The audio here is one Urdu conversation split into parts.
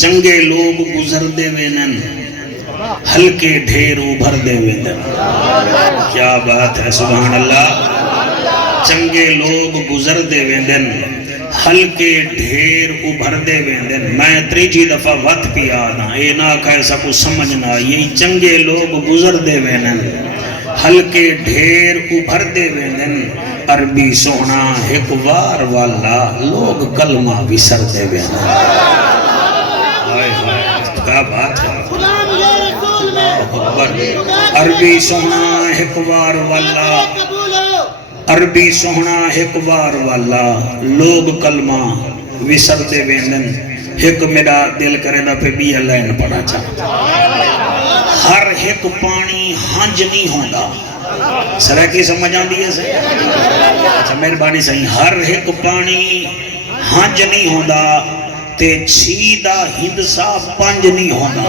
چنگے لوگ گزر دے وینن ہلکے ڈھیر ابھر دے وینن. کیا بات ہے سبحان اللہ. چنگے لوگ گزر دے وینن ہلکے ڈھیر ابھر دے ویندن. میں تریجی دفعہ وقت پی آنا اے نہ کہے سکو سمجھنا یہی چنگے لوگ گزر دے ویندن ہلکے ڈھیر ابھر دے ویندن. عربی سونا ایک وار والا لوگ کلمہ وسر دے ویندن. ہائے ہائے کیا بات ہے. عربی سونا ایک وار والا عربی سونا ایک وار والا لوگ کلمہ وسر دے ویندن. ایک میرا دل کرے دا پہ بھی لائن پڑھا چاہتا. ہر ایک پانی ہنج نہیں ہوندا. سرہ کی سمجھ آن دیئے سے اچھا مہربانی صحیح. ہر ایک پانی ہنج نہیں ہوندا تے چھیدہ ہندسا پنج نہیں ہوندا.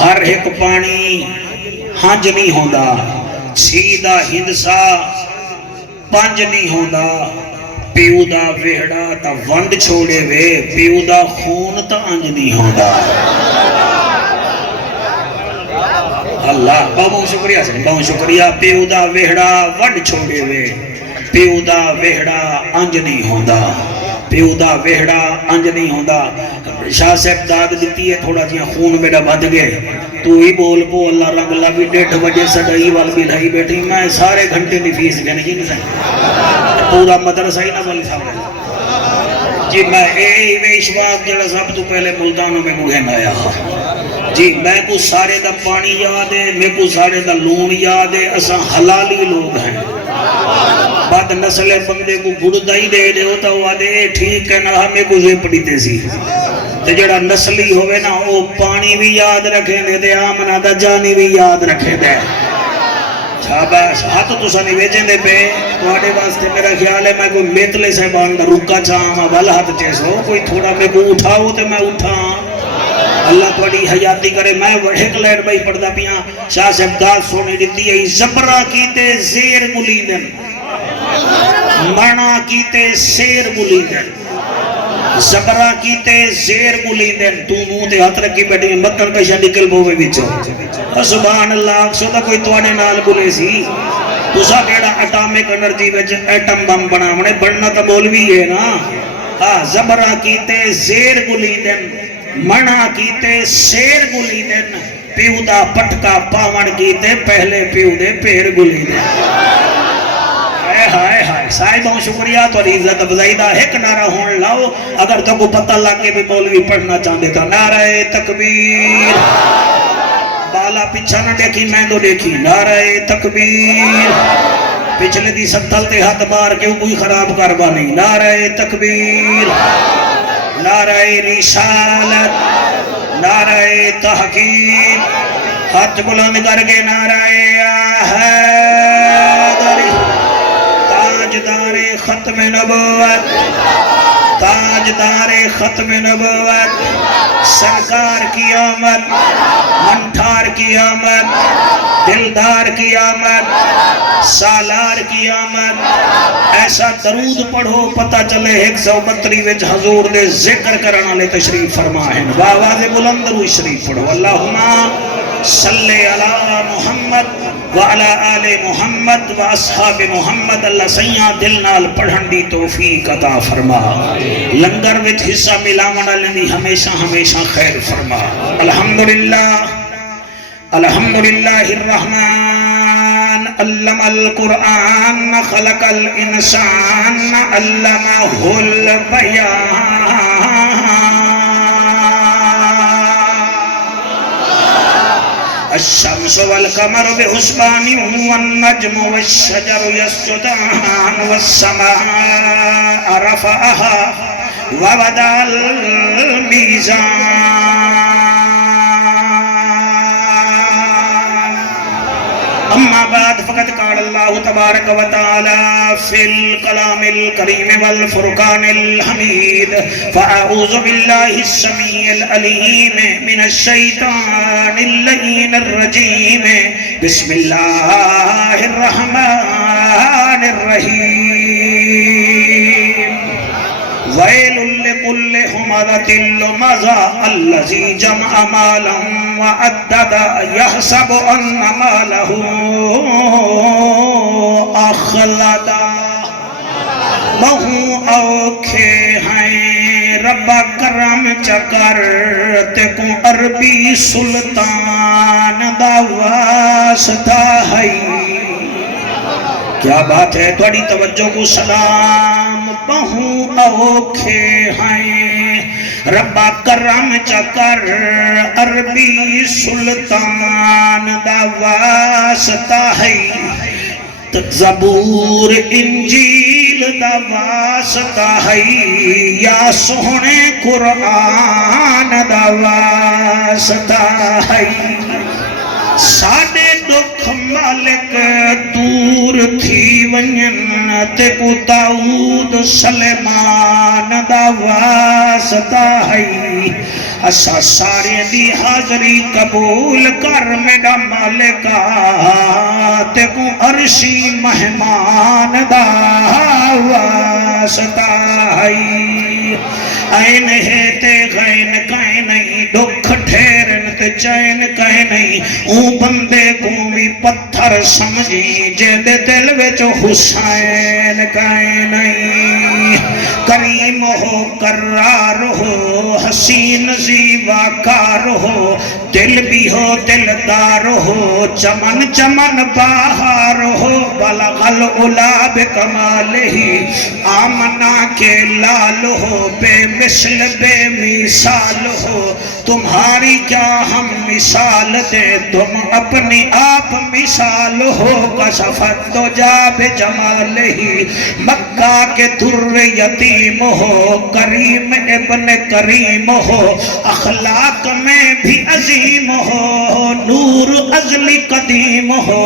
ہر ایک پانی ہنج نہیں ہوندا چھیدہ ہندسا پنج نہیں ہوندا. پیو دا ویڑا تا ونڈ چھوڑے وے پیو دا خون تا انج نہیں ہوندا. اللہ بہت شکریہ سے بہت شکریہ. پیو دا ویڑا ونڈ چھوڑے وے پیو دا ویڑا انج نہیں ہوندا. پیو دا ویڑا انج نہیں ہوندا. شاہ صاحب داد دیتی ہے تھوڑا جیاں خون میرا بھد گئے تو ہی بول پو اللہ رنگ لبی 1:30 بجے سڑائی وال بھی لائی بیٹھی. میں سارے گھنٹے نہیں فیس گئے نہیں نہیں سائیں پورا مدرسہ ہی نہ بلی صاحب جی. میں اے ویشواق جڑا سب تو پہلے ملتانوں میں مہین آیا جی. میں کو سارے دا پانی یاد ہے میں کو سارے دا لون یاد ہے. اساں حلالی لوگ ہیں. بعد نسل بندے کو گڑدائی دے دے ہوتا ہوا دے ٹھیک ہے نہ ہمیں کو یہ پڑی تے سی تے جڑا نسلی ہوئے نا وہ پانی بھی یاد رکھے دے دے آمنہ دا جانی بھی یاد رکھے دے. شاباش ہاتھ تو سانی ویجیں دے پہ تو آڑے واسطے میرا خیال ہے میں کوئی میتلے صاحبان دا رکا چاہاں والا ہاتھ چیسو کوئی تھوڑا میں کو اٹھاؤ تے میں اٹھاں. اللہ توڑی حیاتی کرے. میں وڑھک لیر بھائی پڑھدا پیاں شاہ صاحب داد سونے دیتی ہے زبرہ کیتے زیر ملیدن مانا کیتے سیر ملیدن. زبرہ کیتے زیر ملیدن. تو منہ تے ہاتھ رکھی بیٹھی مکر کشا نکل بوے بچو. سبحان اللہ اکسو تا کوئی توانے نال بلے سی. تسا کیڑا اٹامک انرجی وچ ایٹم بم بناونے بننا تا مولوی ہے نا. زبرہ کیتے زیر ملیدن منا کیتے سیر گلیدن. پیو دا پٹکا پاون کیتے پہلے پیو دے پیر گلیدن. ہائے ہائے ہائے سائے بہت شکریہ تو عزت افزائی دا ایک نعرہ ہون لاؤ. اگر تو کو پتہ لگے بھی مولوی پڑھنا چاہتے تھا نعرہ تکبیر. بالا پیچھا نہ دیکھی میں تو دیکھی نعرہ تکبیر. پچھلے دی ستل تے ہاتھ بار کیوں کوئی خراب کروا نہیں. نعرہ تکبیر نعرہ رسالت نعرہ تحقیق. ہاتھ بلند کر کے نعرہ حیدری. تاجدار ختم نبوت تاجدار ختم نبوت. سرکار کی آمد منٹھار کی آمد دلدار کی آمد سالار کی آمد. ایسا درود پڑھو پتہ چلے 132 وچ حضور نے ذکر کرنا لے تشریف فرمائیں. آواز بلند روی شریف پڑھو. اللہم صلی علی محمد وعلی آل محمد و اصحاب محمد. اللہ سیاں دل نال پڑھن دی توفیق عطا فرما. لنگر وچ حصہ ملاونا لنی ہمیشہ ہمیشہ خیر فرما. الحمدللہ الحمدللہ الرحمن علم القرآن خلق الانسان علمہ البیان. الشمس والقمر بحسبان والنجم والشجر يسجدان والسماء رفعها ووضع الميزان. اما بعد فقد قال اللہ تبارک و تعالی فی الکلام الکریم والفرقان الحمید. فاعوذ باللہ السمیع العلیم من الشیطان اللعین الرجیم. بسم اللہ الرحمن الرحیم. ویل لکل ہمزۃ لمزہ الذی جمع مالا وعددا یحسب ان مالہ اخلدا بہو اوکھے ہیں رب کرم چکر تے کو عربی سلطان دا واسطہ ہے کیا بات ہے تھوڑی توجہ کو سلام بہو اوکھے ہیں رب کرم چکر عربی سلطان دا واسطہ ہے زبور انجیل دا واسطہ ہے یا سونے قرآن دا واسطہ ہے ساڑے دکھ مالک دور تھی ونین تے کو داؤد سلیمان دا واسطہ ہے اسا سارے دی حاضری قبول کر میرا مالکا تے کو عرشی مہمان دا واسطہ ہے این ہے تے غین کہیں نہیں دکھ ٹھیرن تے چین کہیں نہیں اون بندے کو بھی پتھر سمجھی جے دے دل وچ حسین کہیں نہیں کریم ہو کرار ہو حسین زیواکار ہو دل بھی ہو دلدار ہو چمن چمن باہر ہو بلغ العلا بکمالہ آمنا کے لال ہو بے مثل بے مثال ہو تمہاری کیا ہم مثال دے تم اپنی آپ مثال ہو کشفت دو جا بجمالہ مکہ کے در یتیم ہو کریم ابن کریم ہو اخلاق میں بھی عظیم ہو نور ازلی قدیم ہو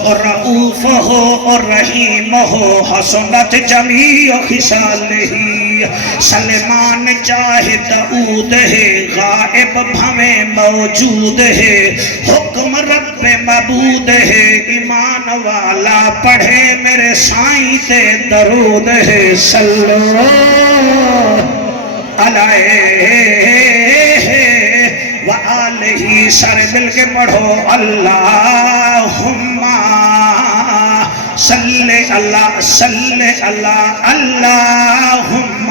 اور رؤوف ہو اور رحیم ہو حسنت جمیع خصالہ سلیمان چاہے داؤد ہے غائب بھویں موجود ہے حکم رب معبود ہے ایمان والا پڑھے میرے سائیں تے درود ہے صلو علیہ وآلہ سارے مل کے پڑھو اللہم صلی اللہ صلی اللہ اللہم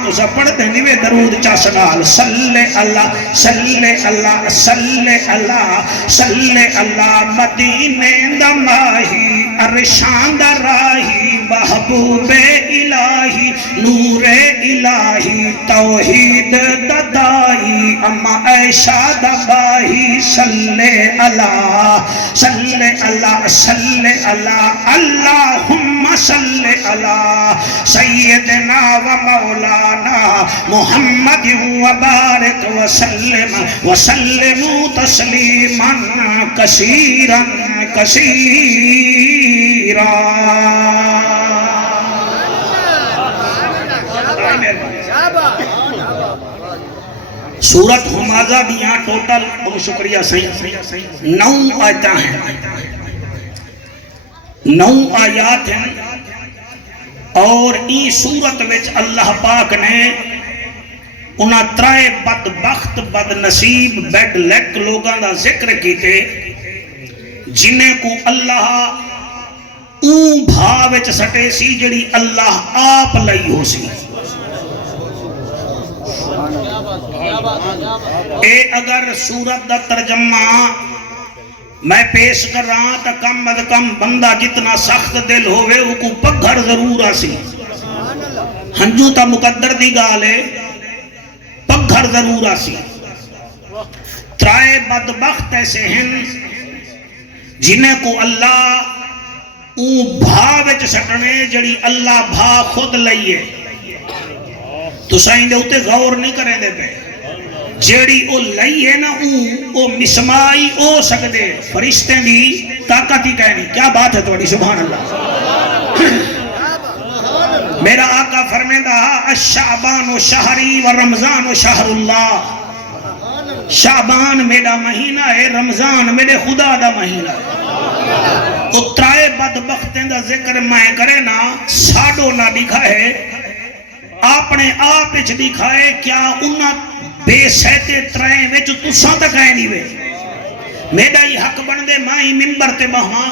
تو سب پڑھتے ہیں نیوے درود چاسنال صلی اللہ صلی اللہ صلی اللہ صلی اللہ مدینے دماہی ارشان راہی محبوب الہی نور الہی توحید ددائی اما عیشہ دباہی صلی اللہ صلی اللہ صلی اللہ اللہم صلی اللہ سیدنا و مولانا محمد وبارک وسلم وسلم تسلیما کثیرا کثیرا سورت ہمازہ بھی یہاں ٹوٹل بہت شکریہ صحیح 9 آیتاں ہیں 9 آیات ہیں اور ای سورت وچ اللہ پاک نے انہاں ترائے بدبخت بدنصیب بیڈ لیک لوگاں دا ذکر کیتے جنہیں کو اللہ اون بھا وچ سٹے سی جڑی اللہ آپ لئی ہو سی اے اگر سورت دا ترجمہ میں پیش کر رہا تا کم از کم بندہ جتنا سخت دل ہوئے وہ کو پگھر ضرور آسی ہنجو تا مقدر دی گالے پگھر ضرور آسی ترائے بدبخت ایسے ہیں جنہیں کو اللہ اون بھا وچ سٹنے جڑی اللہ بھا خود لئیے تو سائن دے ہوتے غور نہیں کریں دے پہ جیڑی او لئی ہے نا او مسمائی او سکدے فرشتے بھی طاقت ہی کہنی کیا بات ہے توڑی سبحان اللہ میرا آقا فرمیدہ الشعبان و شہری و رمضان و شہر اللہ شعبان میرا مہینہ ہے رمضان میرے خدا دا مہینہ ہے اترائے بدبختیں دا ذکر میں کرے نا ساڑو نہ دکھا ہے اپنے آپ وچ دکھائے کیا انہاں بے سہتے ترائیں وچ تساں تک آئے نہیں وے میرا ہی حق بن دے مائی ممبر تے بہاں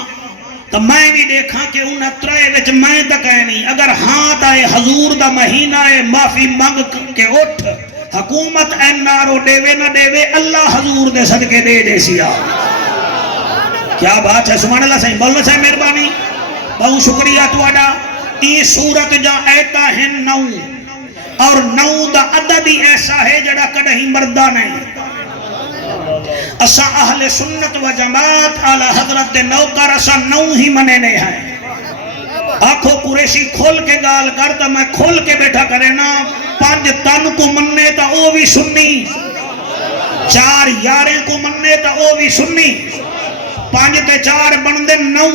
تو میں بھی دیکھا کہ انہاں ترائے وچ میں تک آئے نہیں اگر ہاتھ آئے حضور دا مہینہ ہے معافی مانگ کے اٹھ حکومت این آر او دے وے نہ دے وے اللہ حضور دے صدقے دے دے سیا کیا بات ہے سبحان اللہ صحیح مولانا صاحب مہربانی بہت شکریہ تو اڈا یہ صورت جا ایتا ہے 9 اور 9 دا عدد ہی ایسا ہے جڑا کدہیں مردہ نہیں اسا اہل سنت و جماعت اعلی حضرت دے نوکر اسا 9 ہی منے نہیں ہیں آنکھوں قریشی کھول کے گال کرتا میں کھول کے بیٹھا کرے نا 5 تن کو مننے تا او بھی سنی 4 یاریں کو مننے تا او بھی سنی 5 تے 4 بندے 9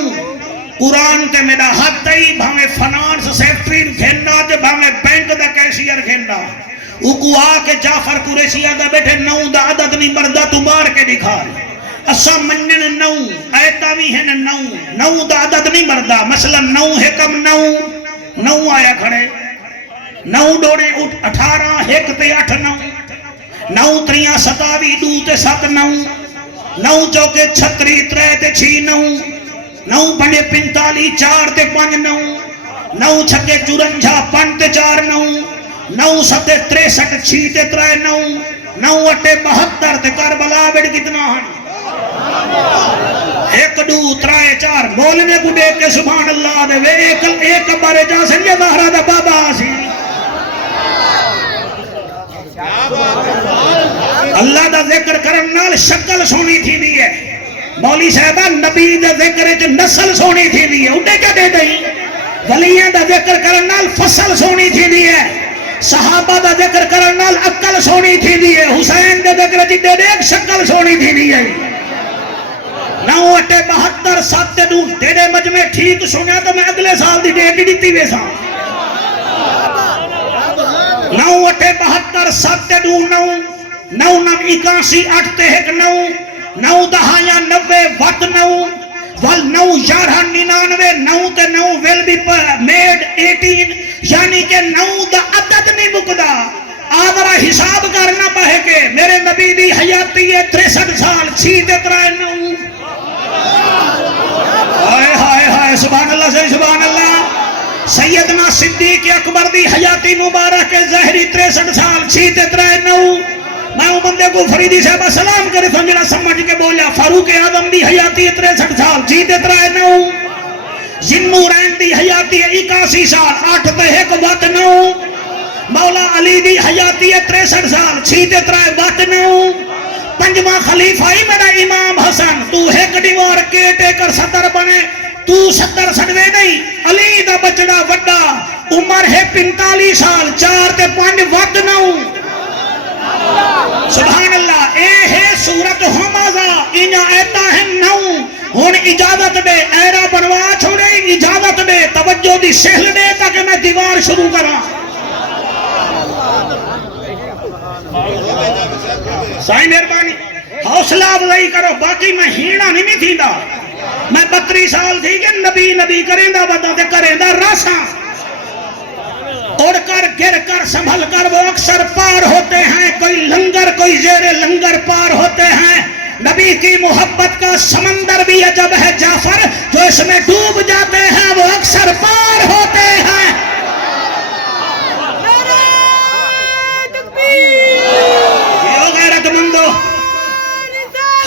قرآن تے میرا حد تئی بھامے فنانس سیکٹری کھینڈا تے بھامے بینک دا کیشیر کھینڈا اوکو آکے جعفر قریشی آدھا بیٹھے 9 دا عدد نہیں مردہ تو مار کے دکھا اسا منن 9 ایتا بھی ہیں 9 دا عدد نہیں مردہ مثلا 9 ہے کم 9 آیا کھڑے 9 ڈوڑے 18 ایک تے 8 9 تریاں 27 2 تے 7 9 چوکے 36 3 تے 6 9 بڑے 45 4 تے 5 9 چھکے 54 5 تے 4 9 7 63 6 تے 3 9 8 72 تے کربلا بیڑ کتنا ہن 1 2 3 4 بولنے کو دیکھ کے سبحان اللہ دے وے ایک بارے جا سنجے مہرہ دا بابا آسی اللہ دا ذکر کرن نال شکل سونی تھی دی ہے مولی صاحبہ نبی دا ذکر جو نسل سونی تھی دی ہے اٹھے کیا دے دیں ولیاں دا ذکر کرن نال فصل سونی تھی دی ہے صحابہ دا ذکر کرن نال عقل سونی تھی دی ہے حسین دا ذکر جی دے ایک شکل سونی تھی دی ہے 9 8 72 7 2 تیرے مجمع ٹھیک سنیا تو میں اگلے سال دی ڈیٹ دیتی وے سا 9 8 72 7 2 9 9 9 81 8 تے 1 9 9 10 یا 90 وقت 9 وال 9 11 99 9 تے 9 will be made 18 یعنی کہ 9 دا عدد نہیں مکدا آدھرا حساب کرنا پہے کہ میرے نبی دی حیاتی ہے 63 سال 6 تے 3 9 ہائے ہائے ہائے سبحان اللہ سے سبحان اللہ سیدنا صدیق اکبر دی حیاتی مبارک ظاہری 63 سال 6 تے 3 9 میں وہ بندے کو فریدی صاحبہ سلام کرے سمجھنا سمجھ کے بولا فاروق اعظم دی حیاتی 63 سال 6 تے 3 9 ذنورین دی حیاتی 81 سال 8 تے 1 وقت 9 مولا علی دی حیاتی 63 سال 6 تے 3 وقت 9 پنجواں خلیفہ ہی میرا امام حسن تو ایک دیوار کے ٹیکر 70 بنے تو 70 سڑوے نہیں علی دا بچڑا وڈا عمر ہے 45 سال 4 تے 5 وقت 9 سبحان اللہ اے ہے سورت حمازہ انہا ایتا ہے 9 ہون اجازت دے ایرہ بنوا چھوڑے اجازت دے توجہ دی سہل دے تاکہ میں دیوار شروع کرا سائیں مہربانی حوصلہ افزائی کرو باقی میں ہینا نہیں تھی دا میں 32 سال تھی کہ نبی نبی کریں دا بدا دے کریں دا راسا اڑ کر گر کر سنبھل کر وہ اکثر پار ہوتے ہیں کوئی لنگر کوئی زیر لنگر پار ہوتے ہیں نبی کی محبت کا سمندر بھی عجب ہے جعفر جو اس میں ڈوب جاتے ہیں وہ اکثر پار ہوتے ہیں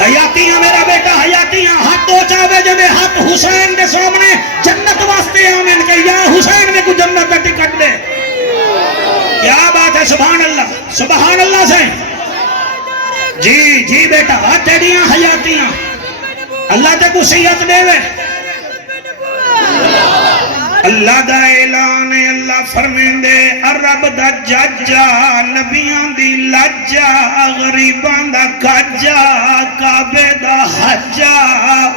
حیاتیاں میرا بیٹا حیاتیاں ہاتھ دو چاہوے جنہیں ہاتھ حسین دے سامنے جنت واسطے آمین کہ یا حسین میں کو جنت کا ٹکٹ دے کیا بات ہے سبحان اللہ سے جی بیٹا ہاتھ دیاں حیاتیاں اللہ تے کو صحت دے وے اللہ دا اعلان اللہ فرمین دے عرب دا ججا نبیان دی لجا غریبان دا کجا کعبے دا حجا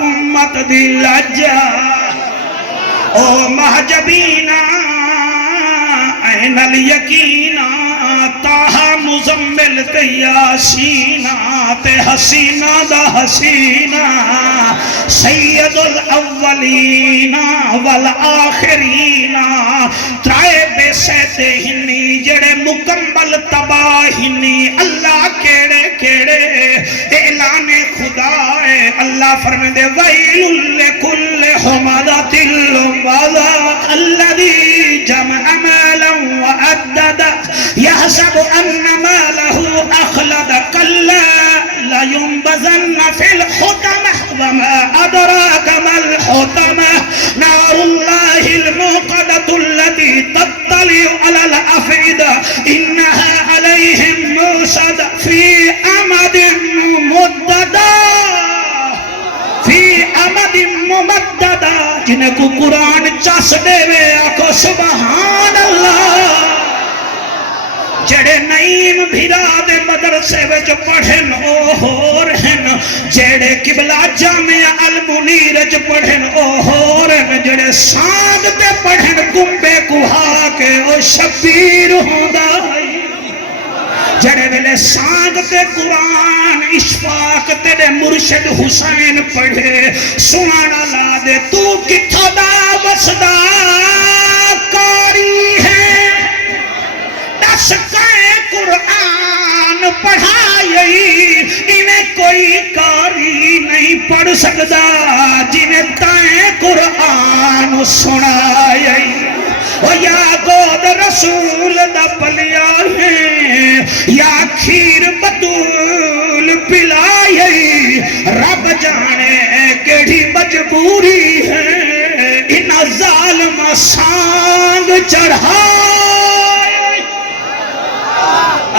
امت دی لجا او محجبینا این الیقینا تاہا مزمل تے یاسینہ تے حسینہ دا حسینہ سید الاولین والآخرین ترائے بے سیتے ہنی جڑے مکمل تباہنی اللہ کیڑے کیڑے اعلان خدا ہے اللہ فرمائے دے ویل لکل حمدۃ لمزہ الذی جمع مالا وعدد يحسب ان ماله اخلد كلا لينبذن في الحطمة وما ادراك ما الحطمة نار الله الموقدة التي تطلع على الافئدة انها عليهم موصدة في امد ممددة في امد ممددة جنہیں کو قرآن چاس دے وے آکھو سبحان اللہ جڑے نعیم بھیرا دے مدرسے وچ پڑھن او ہور ہن جڑے قبلہ جامعہ المنیر وچ پڑھن او ہور ہن جڑے سانگ تے پڑھن گنبے کوہا کے او شبیر ہوندا جڑے ویلے سانگ تے قرآن اشفاق تے دے مرشد حسین پڑھے سنانا لا دے تو کتھا دا وسدا کاری ہے دسکائے قرآن پڑھائی انہیں کوئی کاری نہیں پڑھ سکتا جنہیں تائیں قرآن سنائی و یا گود رسول دا پلیا ہے یا کھیر بدول پلائی رب جانے کیڑی مجبوری ہے ان ظالم سانگ چڑھائی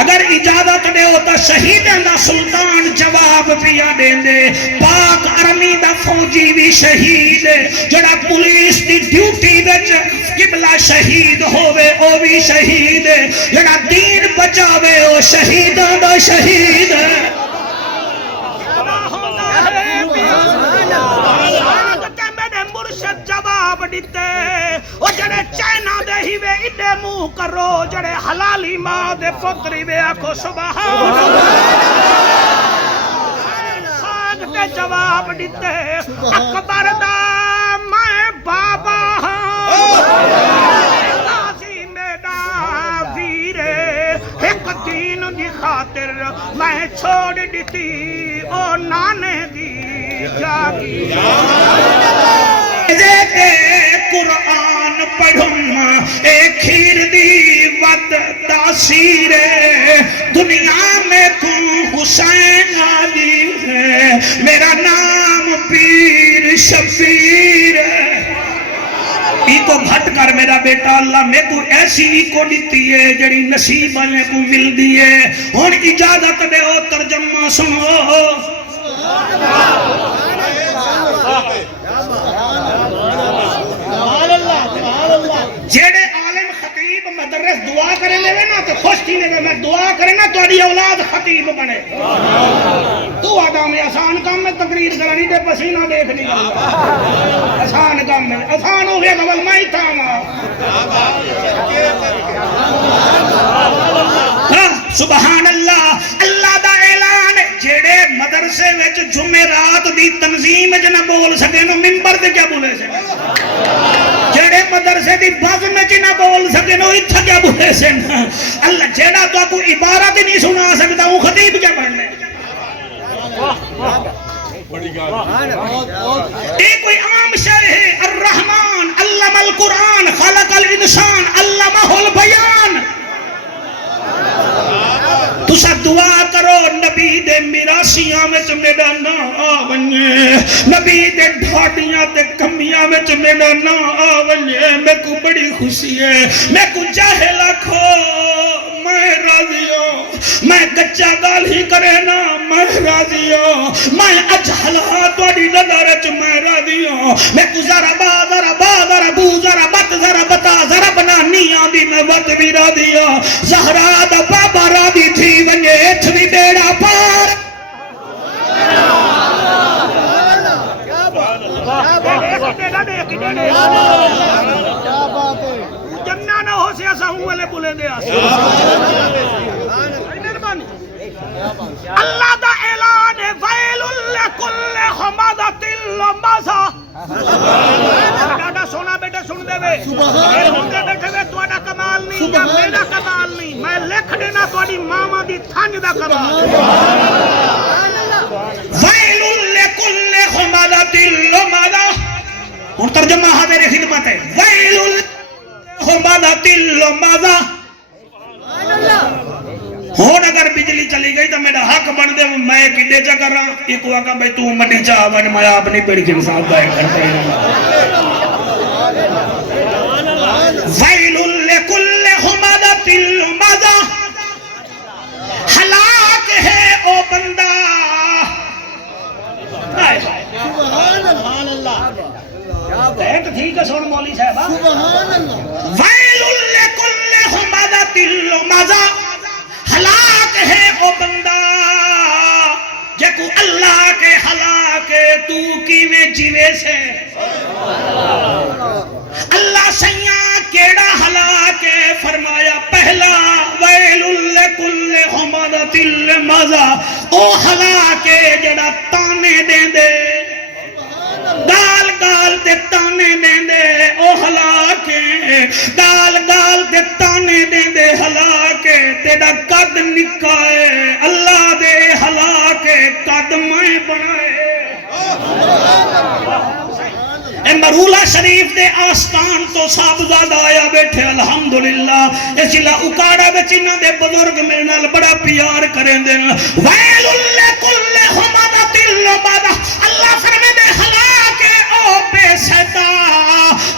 اگر اجازت دے ہوتا شہیدیں دا سلطان جواب پیا دیں دے پاک ارمی دا فوجی بھی شہید جڑا پولیس دی ڈیوٹی وچ قبلہ شہید ہوئے او بھی شہید جڑا دین بچاوے او شہیداں دا شہید مرشد جواب دیتے او جڑے چائنا دے ہی وے اڈے منہ کرو جڑے حلالی ماں دے پتری وے آکھو سبحان اللہ ساگ تے جواب دیتے اکبر دا میں بابا ہاں غازی میرا ویرے ایک دین دی خاطر میں چھوڑ دیتی او نانے دی جاگی قرآن پڑھوں ایک کھیر دی ود تاثیر دنیا میں کون حسین علی ہے میرا نام پیر شبیر ای کو گھٹ کر میرا بیٹا اللہ میں کو ایسی ای کو دیتی ہے جڑی نصیب والے کو مل دیئے ہون اجازت دے او ترجمہ سنو جیڑے عالم خطیب مدرس دعا کریں لے نا تو خوش تھی لے میں دعا کریں نا تو اڈی اولاد خطیب بنے تو آدھا میں آسان کام میں تقریر کرنی دے پسینہ دیکھنی آسان کام میں آسان ہو گیا تو میں ہی تھا سبحان اللہ اللہ دا اعلان جیڑے مدرسے وچ جمعرات دی تنظیم وچ نہ بول سکے نو منبر تے کیا بولے سے جیڑے مدرسے دی بزم وچ نہ بول سکے نو ایتھے کیا بولے سے اللہ جیڑا تو کو عبارت نہیں سنا سکتا وہ خطیب کیا پڑھ لے یہ کوئی عام شے ہے الرحمن علم القرآن خلق الانسان علمہ البیان تسا دعا کرو نبی دے میراسیاں میں میرا نا آونیے نبی دے ڈھاڑیاں تے کمیاں میں میرا نا آونیے میں کو بڑی خوشی ہے میں کو جاہل کھو میں راضی ہوں میں کچا گال ہی کرے نا میں راضی ہوں میں اجھلا توڑی نظرچ میں راضی ہوں میں کو ذرا با ذرا با ذرا بو ذرا بت ذرا بتا ذرا بنا نیاں دی میں بت بھی راضی ہوں زہرا دا بابا راضی تھی ونجے ایتھ بھی بیڑا پار جنہ نہ ہو سے ایسا ہوں والے بولے دے اللہ دا اعلان ہے ویل لکل ہمزۃ لمزہ ڈاڈا سونا بیٹے سن دے وے ہوندے بیٹھے وے تہاڈا کمال نہیں یا میرا کمال نہیں میں لکھ دینا تہاڈی ماواں دی تھنج دا کمال ویل لکل ہمزۃ لمزہ ہن ترجمہ ہے میری خدمت ہے ویل ہمزۃ لمزہ ہون اگر بجلی چلی گئی تو میرا حق بن دے میں کڈے چا کر رہا ایک وقت بھئی تو منی چاہ بن میں اپنی پیڑ کے ساتھ دائے کرتا ہی ویل لکل ہمزۃ لمزہ ہلاک ہے او بندہ ایک ٹھیک ہے سن مولی صاحبہ ویل لکل ہمزۃ لمزہ ہلاک ہے او بندہ جے کو اللہ کے ہلاک تو کیویں جیوے سے اللہ سیاں کیڑا ہلاک فرمایا پہلا ویل لکل ہمزۃ لمزہ او ہلاک جڑا تانے دیندے گال گال دے تانے دیندے او ہلاک گال گال دے تانے دیندے ہلاک تیرا قد نکائے اللہ دے ہلاک قد میں بنائے مرولہ شریف دے آستان تو صاحبزادہ آیا بیٹھے الحمدللہ اس لئے اکاڑا بچینہ دے بزرگ میرے نال بڑا پیار کریں دے ویل لکل ہمزۃ لمزہ اللہ فرمے دے ہلاک او بے سیتا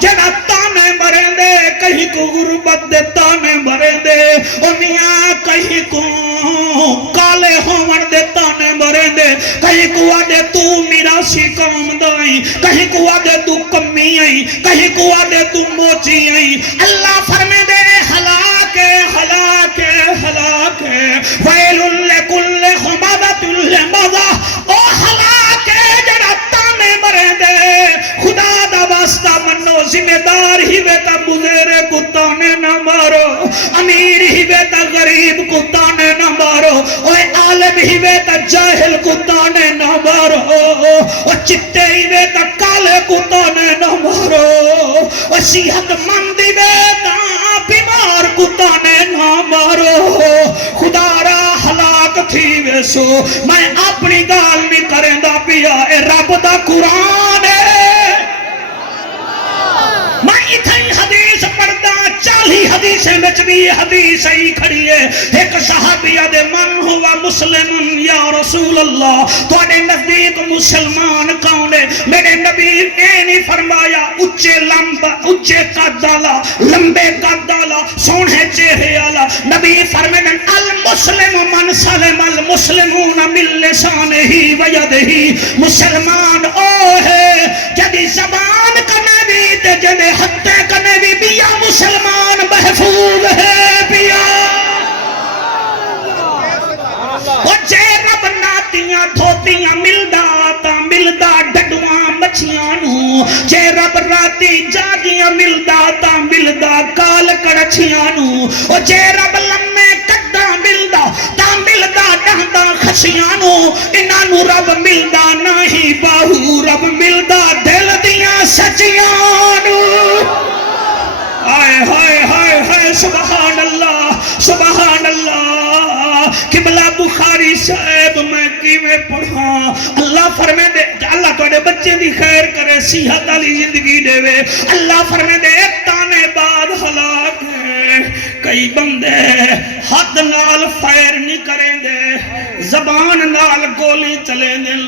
جنا تانے مریں دے کہیں کو غربت دے تانے مریں دے او میاں کہیں کو کالے ہومن دے تانے مریں دے کہیں کو آدے تو میراسی قوم دائیں کہیں کو آدے تو کمی آئیں کہیں کو آدے تو موچی آئیں اللہ فرمے دے ہلاک ہلاک ہلاک ویل لکل ہمزۃ لمزہ او ہلاک جڑا تانے مریں دے خدا دا واسطہ منو ذمہ دار ہی بیتا بزرگ کو تانے نہ مارو امیر ہی بیتا غریب کو تانے نہ مارو اوے عالم ہی بیتا جاہل کو تانے نہ مارو او چتے ہی بیتا کالے کو تانے نہ مارو او صحت مند ہی بیتا بیمار کو تانے نہ مارو خدا را ہلاک تھی ویسو میں اپنی گال نہیں کریں دا پیا اے رب دا قرآن ہے میں اتھائی حدیث پڑھدا 40 حدیثیں بچ بھی حدیث ہی کھڑی ہے ایک صحابیہ دے من ہوا مسلم یا رسول اللہ تو اڈے نزدیک مسلمان کون ہے میرے نبی اے نہیں فرمایا اچھے لمبا اچھے قدالا لمبے قدالا سونے چہرے آلا نبی فرمائن المسلم من سلم المسلمون من لسانہی ویدہی مسلمان او ہے جدی زبان کا نبی تے جدی حتے کا نبی بیا مسلمان محفوظ ہے بیا وہ جے رب ناتیاں دھوتیاں ملدا ڈڈواں مچھیاں نو جے رب راتی جاگیاں ملدا کال کڑچیاں نو وہ جے رب لمے کدا ملدا ڈہدا خشیاں نو انہاں نو رب ملدا نہیں باہو رب ملدا دل دیاں سچیاں نو ہائے ہائے ہائے ہائے سبحان اللہ قبلہ بخاری صاحب میں کیویں پڑھاں اللہ فرمے دے اللہ تو بچے دی خیر کرے صحت والی زندگی دے وے اللہ فرمے دے تانے بعد ہلاک کئی بندے حد نال فائر نہیں کریں دے زبان نال گولی چلیں دے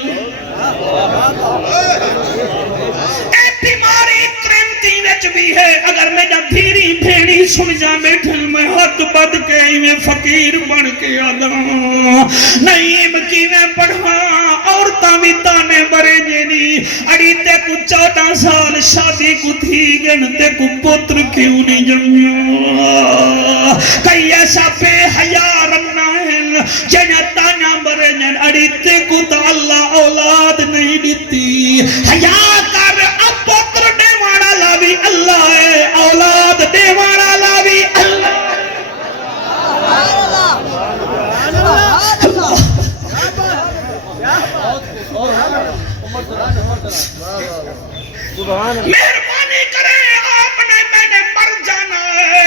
اے بیماری کرنتی وچ بھی ہے اگر میں جب دھیری بھیڑی سن جا بیٹھن میں ہاتھ بد کے میں فقیر بن کے آدھا نعیم کی میں پڑھا عورتاں بھی تانے برے جنی اڑی تے کو 14 سال شادی کو تھی گن تے کو پتر کیوں نہیں جمیا کئی ایسا بے حیا رکھنا ہے جنہ تانا برے جن اڑی تے کو تا اللہ اولاد نہیں دیتی حیا کر اب پتر دیوانا لاوی اللہ ہے اولاد دیوانا لاوی اللہ مہربانی کرے آپ نے میں نے مر جانا ہے.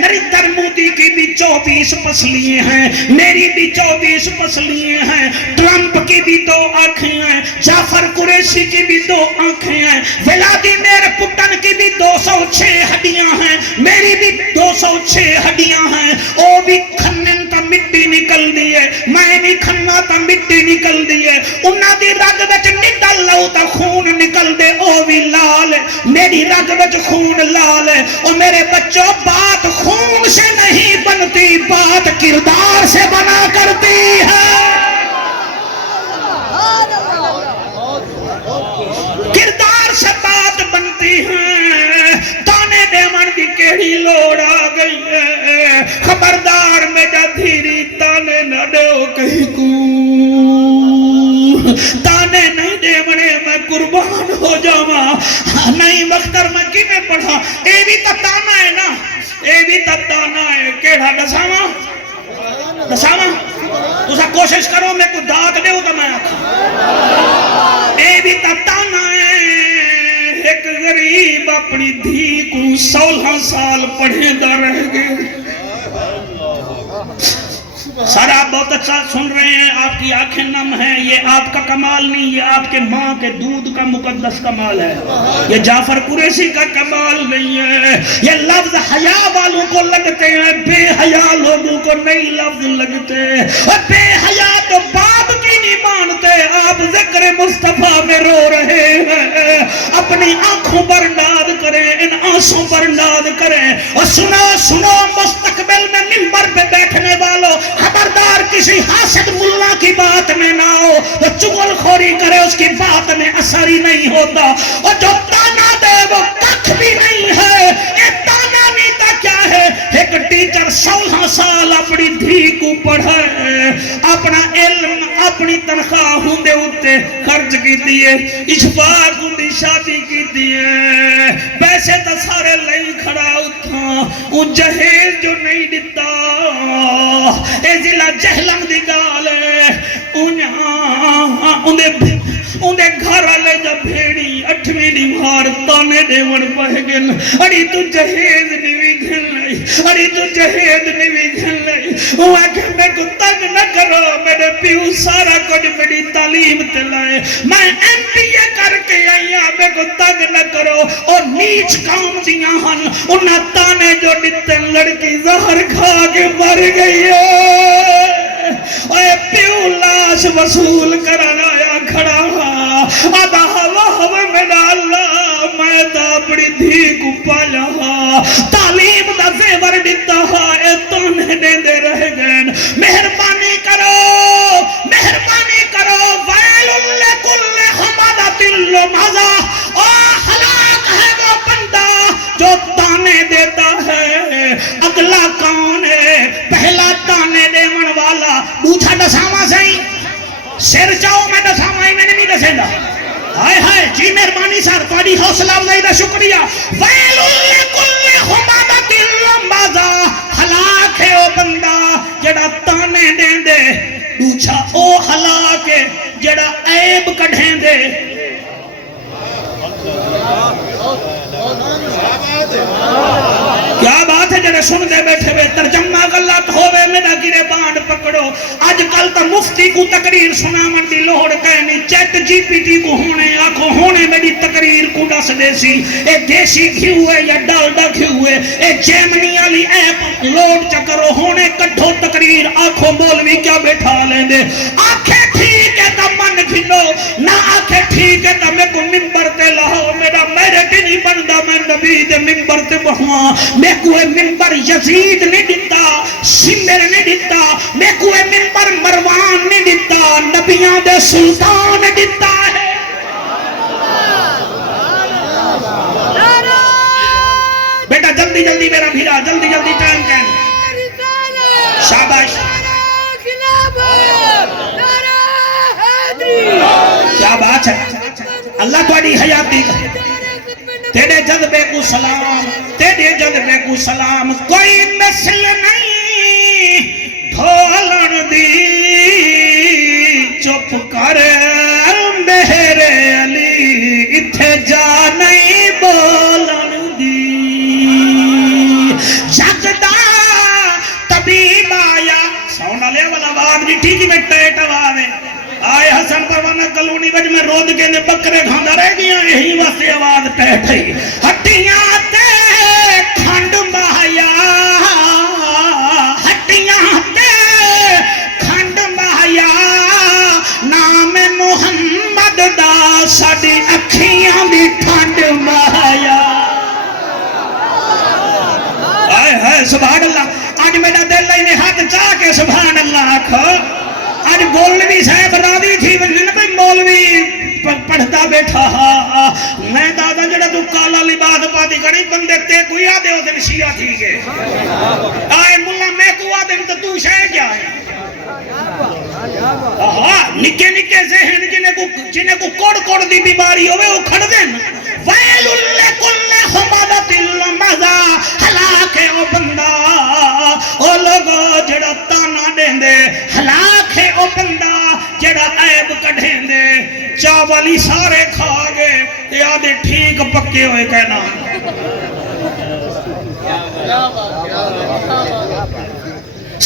نریندر مودی کی بھی 24 پسلیاں ہیں, میری بھی 24 پسلیاں ہیں, ٹرمپ کی بھی 2 آنکھیں ہیں, جعفر قریشی کی بھی 2 آنکھیں ہیں, ولادیمیر پوٹن کی بھی 206 ہڈیاں ہیں, میری بھی 206 ہڈیاں ہیں. او بھی کھنن تا مٹی نکل دیئے, میں بھی کھننا تا مٹی نکل دیئے, انہاں دی رگ وچ نڈل لو تا خون نکل دے, او بھی لال ہے, میری رگ وچ خون لال ہے. او میرے بچوں, بات خون سے نہیں بنتی, بات کردار سے بنا کرتی ہے. کردار سے بات بنتی ہے. تانے دیوان دی کیڑی لوڑ آ گئی ہے, خبردار میں جا دھیری تانے نہ دو کہیں کو, تانے نہیں دیونے میں قربان ہو جاواں. نہیں مختر میں کی میں پڑھا, اے بھی تتانا ہے نا, اے بھی تتانا ہے. کیڑا دساواں دساواں تسا کوشش کرو, میں کو داغ دے ہو تو میں آکھا. اے بھی تتانا ہے. ایک غریب اپنی دھی کو 16 سال پڑھے دا رہ گئے. سارا آپ بہت اچھا سن رہے ہیں, آپ کی آنکھیں نم ہیں. یہ آپ کا کمال نہیں, یہ آپ کے ماں کے دودھ کا مقدس کمال ہے. یہ جعفر قریشی کا کمال نہیں ہے. یہ لفظ حیا والوں کو لگتے ہیں, بے حیا لوگوں کو نہیں لفظ لگتے. اور بے حیا تو باپ کی نہیں مانتے. آپ ذکر مصطفیٰ میں رو رہے ہیں. اپنی آنکھوں پر ناد کریں, ان آنسوں پر ناد کریں. اور سنو سنو, مستقبل میں منبر پہ بیٹھنے والوں, خبردار کسی حاسد ملا کی بات میں نہ ہو. وہ چغل خوری کرے, اس کی بات میں اثر ہی نہیں ہوتا. اور جو تانا دے وہ کچھ بھی نہیں ہے. یہ تانا نیتا کیا ہے؟ ایک ٹیچر 16 سال اپنی دھی کو پڑھائے, اپنا علم اپنی تنخواہ ہوندے ہوتے خرچ کی دیئے, اشفاق ہوندی شادی کی دیئے, پیسے تا سارے لئی کھڑا اتھا. ان جہیز جو نہیں دیتا, اے ضلع جہلم دی گال ہے. اندے گھر آلے جا بھیڑی 8ویں دیوار تانے دیون پہ گن. اڑی تو جہیز نیوی گھن لئی, اڑی تو جہیز نیوی گھن لئی. وہ آکھے میں کو تنگ نہ کرو, میرے پیو سارا کچھ میری تعلیم تلائے, میں MBA کر کے آئیا, میں کو تنگ نہ کرو. اور نیچ قوم دیاں ہن, انہاں تانے جو دیتے لڑکی زہر کھا کے مر گئی ہے. اے پیو لاش وصول کرانا آیا کھڑا ہاں, آدھا ہوا ہوا میرا اللہ, میں تا اپنی دھی کو پایا ہاں, تعلیم دا زیور دیتا ہاں, اے تانے دے رہ گئے. مہربانی کرو, مہربانی کرو. ویل لکل حمادۃ لمزہ, ہلاک ہے وہ بندہ جو تانے دیتا ہے. اگلا کون ہے؟ پہلا تانے دیون والا. دوسرا دساواں سہی, سر چاہو میں دساواں ہی, میں نہیں دسیں گا. ہائے ہائے جی مہربانی سر, تھوڑی حوصلہ افزائی دا شکریہ. ویل لکل حمادۃ لمزہ, ہلاک ہے وہ بندہ جڑا تانے دیں دے. دوسرا او ہلاک ہے جڑا عیب کڈھیں دے. کیا بات ہے جڑے سن دے بیٹھے ہوئے, ترجمہ غلط ہوئے میرا گرے بانڈ پکڑو. آج کل تا مفتی کو تقریر سنامن دی لوڑ کہنی, چیٹ GPT کو ہونے آنکھوں ہونے میری تقریر کو ڈس دے سی. اے دیسی گھی ہوئے یا ڈالڈا گھی ہوئے, اے جیمنی علی ایپ لوڈ چکرو, ہونے کٹھو تقریر آنکھوں مولوی کیا بیٹھا لیں دے. آنکھیں ٹھیک ہے تا من گھنو, نہ آنکھیں ٹھیک ہے تا میں کو ممبر تے لاؤ. میرا میرٹ نہیں بندہ, میں نبی دے ممبر تے بہواں. میں کوئی ممبر یزید نہیں دیتا, سمر نہیں دیتا. میں کوئی ممبر مروان نہیں دیتا, نبیان دے سلطان دیتا ہے. بیٹا جلدی جلدی میرا بھیرا, جلدی جلدی ٹائم کہنے. شاباش, کیا بات ہے. اللہ تھوڑی حیات دی, تیرے جذبے کو سلام, تیرے جذبے کو سلام. کوئی مثل نہیں ڈھولن دی, چپ کر میرے علی تے ٹیٹ آواز آئے حسن پروانہ کلونی وچ میں رود کے نے بکرے کھاندا رہ گیا یہی واسطے آواز ٹیٹ ہے ہٹیاں تے کھنڈ مایا ہٹیاں تے کھنڈ مایا نام محمد دا ساڈی اکھیاں دی ٹھنڈ مایا آئے ہائے سبحان اللہ آج میرا دل لینے ہاتھ چاہ کے سبحان اللہ آکھو آج مولوی صاحب راضی تھی وجن پہ مولوی پڑھتا بیٹھا میں دادا جڑا تو کالا لباس پاتی کڑی بندے تے کوئی آدھے ہو دن شیعہ تھی گے آئے ملا میں کو آدھے تو شاہ کیا ہے نکے نکے ذہن جنہیں کو کوڑ کوڑ دی بیماری ہوئے وہ کھڑ دیں ویل لکل حمادت اللمزہ ہلاک ہے او بندہ او لوگو جڑا تانا دیں دے ہلاک ہے او بندہ جڑا عیب کڑھیں دے چاولی سارے کھا گئے تے آدھے ٹھیک پکے ہوئے کہنا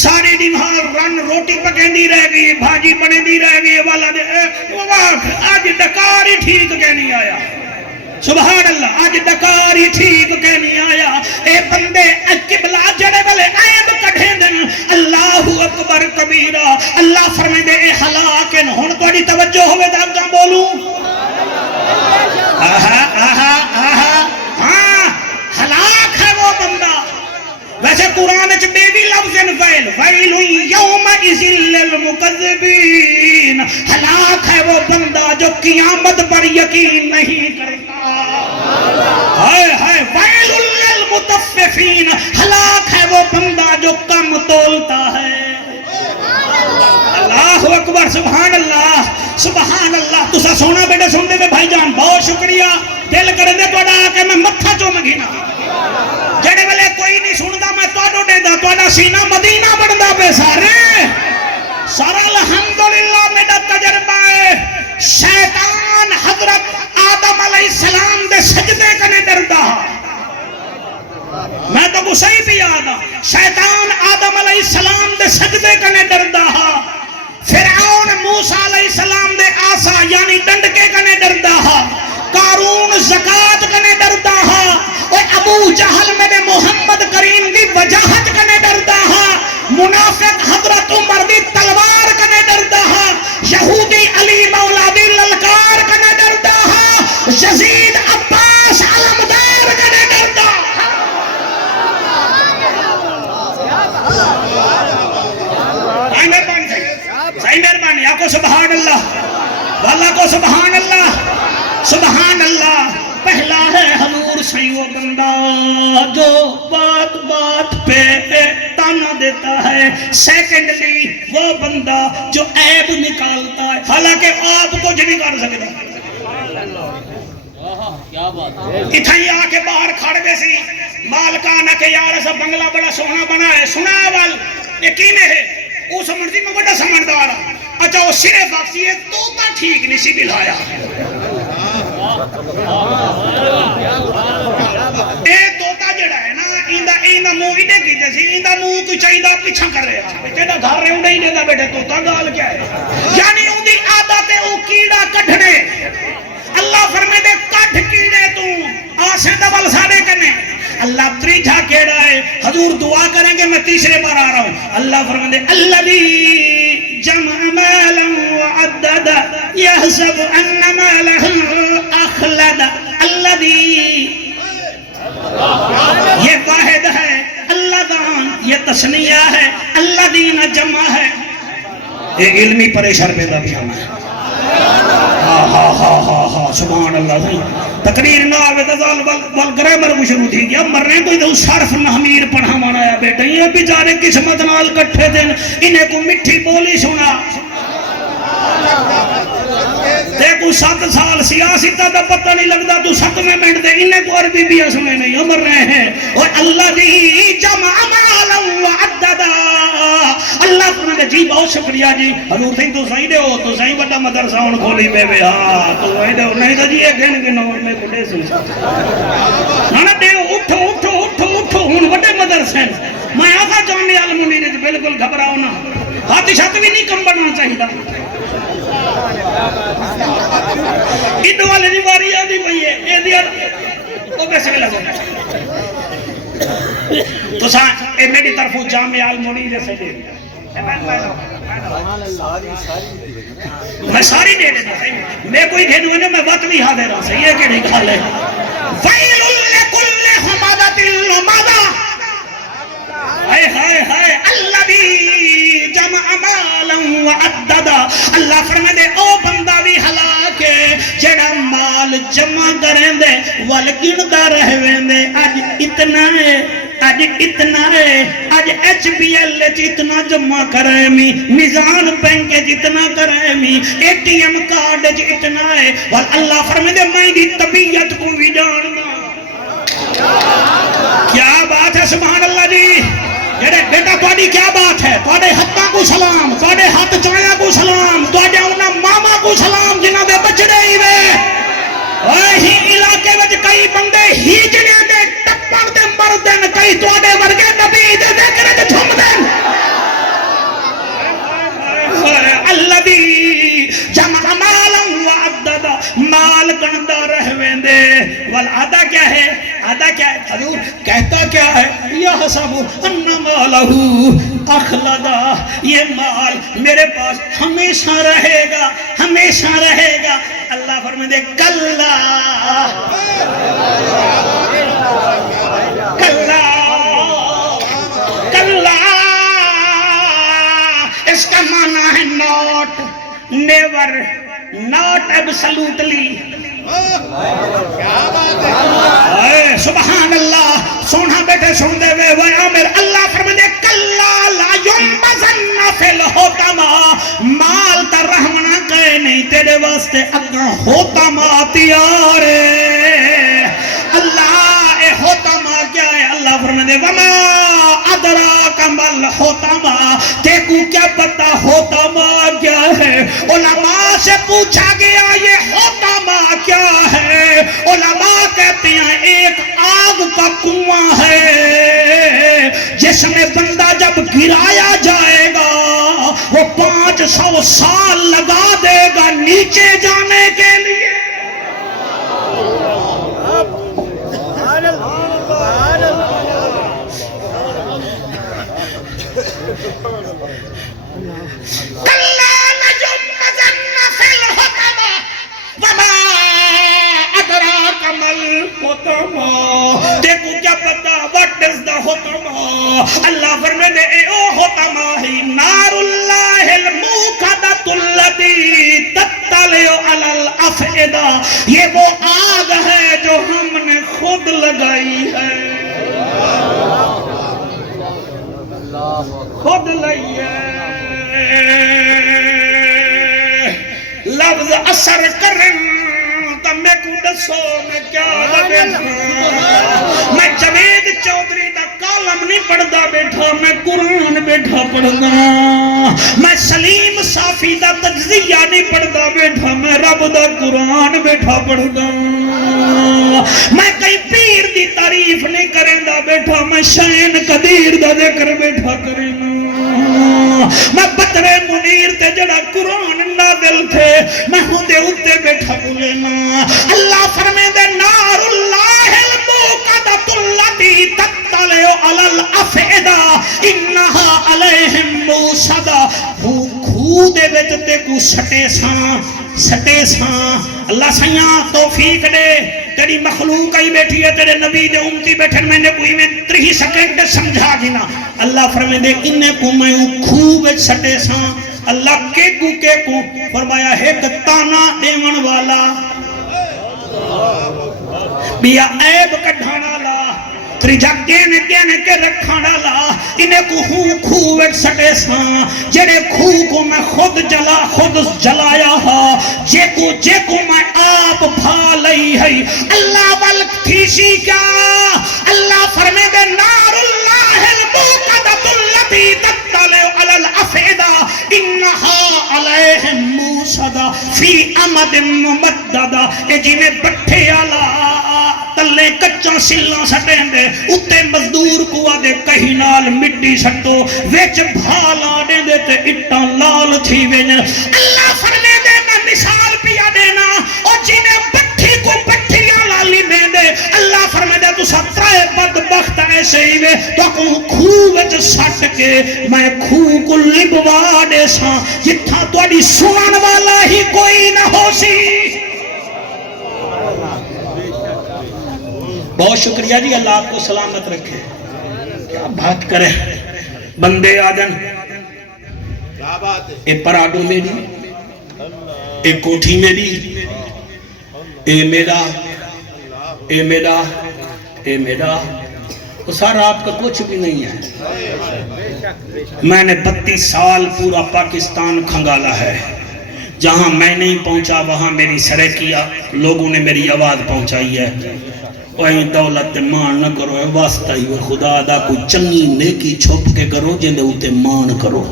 ساری دیوار رن روٹی پکیں دی رہ گئی بھاجی بنے دی رہ گئی والا دے آج ڈکاری ٹھیک کہنی آیا سبحان اللہ آج ڈکاری ٹھیک کہنی آیا اے بندے قبلہ جڑے والے عیب کڑھیں دن اللہ اکبر کبیرہ اللہ فرمائے دے اے ہلاکن ہون توڑی توجہ ہوئے داگاں بولوں ہاں ہلاک ہے وہ بندہ ویسے قرآن اچھ بے بھی لفظ ویل ویل یومئذ للمکذبین ہلاک ہے وہ بندہ جو قیامت پر یقین نہیں کرتا ہائے ہائے ویل للمطففین ہلاک ہے وہ بندہ جو کم تولتا ہے اللہ اکبر سبحان اللہ تسا سونا بیٹے سن دے میں بھائی جان بہت شکریہ دل کر دے توڑا آکے میں متھا چو مگینا جڑے والے کوئی نہیں سندا میں توڑو دے دا توڑا سینہ مدینہ بڑھدا پہ سارا الحمدللہ میرا تجربہ ہے شیطان حضرت آدم علیہ السلام دے سجدے کنے ڈردا میں تو کو صحیح بھی آدھا شیطان آدم علیہ السلام دے سجدے کنے ڈردا فرعون موسیٰ علیہ السلام دے آسا یعنی ڈنڈکے کنے ڈردا قارون زکاة کنے ڈردا اور ابو جہل میں محمد کریم دی وجاہت کنے ڈردا منافق حضرت عمر دی تلوار کنے ڈردا یہودی علی مولا دی للکار کنے ڈردا یزید عباس علمدار کنے ڈردا صحیح مہربانی آپ کو سبحان اللہ واللہ کو سبحان اللہ پہلا ہے حضور صحیح وہ بندہ جو بات بات پہ تانا دیتا ہے سیکنڈلی وہ بندہ جو عیب نکالتا ہے حالانکہ آپ کچھ نہیں کر سکتا اتھائی آکے باہر کھڑ گئے سی مالکانہ کے یار سا بنگلہ بڑا سونا بنا ہے سنا وال یقین ہے وہ سمجھتی میں بڑا سمجھدارا اچھا وہ صرف آفسی ہے توتا ٹھیک نہیں سی بلایا اے توتا جڑا ہے نا ایندہ مو ہی دے کی جیسی ایندہ مو کوئی چاہیدہ پیچھا کر رہے ہیں تیرا گھر رہے ہوں نہیں دیتا بیٹے توتا گال کیا ہے یعنی ان دی عادت ہے او کیڑا کٹھنے اللہ فرمائے دے کٹھ کیڑے تو آسے دبل سارے کنے اللہ تریجھا کیڑا ہے حضور دعا کریں گے میں تیسرے بار آ رہا ہوں اللہ فرمائے دے الذی جمع مالا وعدد يحسب ان ماله اخلد الذی یہ واحد ہے اللہ دان یہ تسنیہ ہے اللہ دین جمع ہے یہ علمی پریشر پیدا بھی ہمیں سبحان اللہ تقریر نہ آوے تزال والگرامر کو شروع تھی گیا مرنے کوئی تو صرف نحمیر پڑھا مانا ہے بیٹا یہ بیچارے قسمت نال کٹھے دن انہیں کو مٹھی بولی سنا دیکھو 7 سال سیاسی تا پتہ نہیں لگتا تو 7ویں منٹ دے انہیں کو عربی بھی سنے نہیں امر رہے ہیں اور اللہ دی جمع مالا وعددا اللہ فرمائے جی بہت شکریہ جی حضور صحیح تو صحیح دے ہو تو صحیح بڑا مدرسہ ان کھولی میں بے تو صحیح دے ہو نہیں تو جی یہ گھن کے نور میں کھڑے سن نانا دے اٹھو ہون بڑے مدرسے میں آقا جامعہ المنیر بالکل گھبراؤ نا ہاتھ شت بھی نہیں کم بننا چاہیے ان والے نہیں ماری آدھی پئی ہے یہ دیا تو پیسے بھی لگا تو سا اے میری طرف جامع المنیر سے دے میں ساری دے دیتا میں کوئی بھیجوں گا میں بات بھی حاضر رہا صحیح ہے کہ نہیں کھا لے وَيْلٌ لِكُلِّ حُمَزَةٍ لُمَزَةٍ ہائے ہائے ہائے الذی جمع مالا وعددا اللہ فرمائے دے او بندہ بھی ہلاک ہے جڑا مال جمع کریں دے والگندا رہویں دے آج اتنا ہے آج اتنا ہے آج ایچ بی ایل جتنا جمع کرائے می میزان بینک جتنا کرائے می اے ٹی ایم کارڈ جتنا ہے واللہ فرمائے دے میں دی طبیعت کو بھی جاننا کیا بات ہے سبحان اللہ جی جڑے بیٹا تواڈی کیا بات ہے تواڈے ہتھاں کو سلام تواڈے ہاتھ چایا کو سلام تواڈے انہاں ماما کو سلام جنہاں دے بچڑے ہی وے اوہ ہی علاقے وچ کئی بندے ہی جنے دے ٹپن تے مر دین کئی تواڈے ورگے نبی دے ذکر تے جھم دین الذی جمع مالا وعددا مال گندا رہویں دے والعدہ کیا ہے عدہ کیا ہے حضور کہتا کیا ہے یا حسب ان مالہو اخلدا یہ مال میرے پاس ہمیشہ رہے گا ہمیشہ رہے گا اللہ فرمائے دے کلا کلا کلا اس کا معنی ہے not never not absolutely سبحان اللہ سونا بیٹھے سن دے وے ویامر اللہ فرمائے دے کلا لا ینبذن فی الحطمہ مال تا رحمنا کہے نہیں تیرے واسطے اگا حطمہ تیارے اللہ اے حطمہ کیا ہے اللہ فرمائے دے وما ادراک مل حطمہ دیکھو کیا پتا حطمہ کیا ہے علماء سے پوچھا گیا یہ حطمہ کیا ہے علماء کہتے ہیں ایک آگ کا کنواں ہے جس میں بندہ جب گرایا جائے گا وہ 500 سال لگا دے گا نیچے جانے کے لیے کلا لَيُنبَذَنَّ فِي الْحُطَمَةِ وَمَا أَدْرَاكَ مَا الْحُطَمَةُ دیکھو کیا پتا what is the حطمہ اللہ فرمائے دے اے او حطمہ ہی نار اللہ الموقدۃ التي تطلع على الافئدہ یہ وہ آگ ہے جو ہم نے خود لگائی ہے خود لئی ہے لفظ اثر کرن تو میں کو دسو میں کیا لگے میں جوید چودھری دا کالم نہیں پڑھدا بیٹھا میں قرآن بیٹھا پڑھدا میں سلیم صافی دا تجزیہ نہیں پڑھدا بیٹھا میں رب دا قرآن بیٹھا پڑھدا میں کئی پیر دی تعریف نہیں کریں دا بیٹھا میں شین قدیر دا ذکر بیٹھا کریں میں بدر منیر تے جڑا قرآن نازل تھے میں ہوں دے اتے بیٹھا بولینا اللہ فرمائے دے نار اللہ الموقدۃ التي تطلع على الافئدہ انہا علیہم موصدہ کھو دے وچ تے کو سٹے ساں اللہ سیاں توفیق دے تیری مخلوق آئی بیٹھی ہے تیرے نبی دے امتی بیٹھن میں نے کوئی میں 3 سیکنڈ سمجھا گینا اللہ فرمائے دے انہیں کو میں خوب سٹے ساں اللہ کے کو فرمایا ہے تانا دیون والا بیا عیب کڑھانا لا تریجا گین کے رکھانا لا انہیں کو ہوں خوب سٹے ساں جڑے خوب کو میں خود جلایا ہا جے کو میں آپ بھا لئی ہے اللہ والک تھیسی کیا اللہ فرمے دے نار اللہ الموقدۃ التي تطلع على الافئدہ انہا علیہم موصدہ فی امد ممددہ اے جنہیں بٹھے اللہ تلے کچا سلا سٹیں دے اتے مزدور کو آدھے کہیں نال مٹی سٹو ویچ بھالا دے دے تے اٹھا لال تھی وین اللہ فرمے دے میں مثال پیا دینا اور جنہیں پٹھی کو پٹھیاں لالی میں دے اللہ فرمے دے تو سترائے بدبخت ایسے ہی وے تو کون خوبت سٹ کے میں خو کو لبوا دے ساں جتھا تو اڈی سوان والا ہی کوئی نہ ہو سی بہت شکریہ جی اللہ آپ کو سلامت رکھے کیا بات کرے بندے آدن اے پراڈو میری اے کوٹھی میری اے میرا اے میرا اے میرا وہ سارا آپ کا کچھ بھی نہیں ہے میں نے 32 سال پورا پاکستان کھنگالا ہے جہاں میں نہیں پہنچا وہاں میری سرکیہ لوگوں نے میری آواز پہنچائی ہے وہیں دولت مان نہ کرو ہے واسطہ ہی اور خدا دا کوئی چنگی نیکی چھوپ کے کرو جنہیں ہوتے مان کرو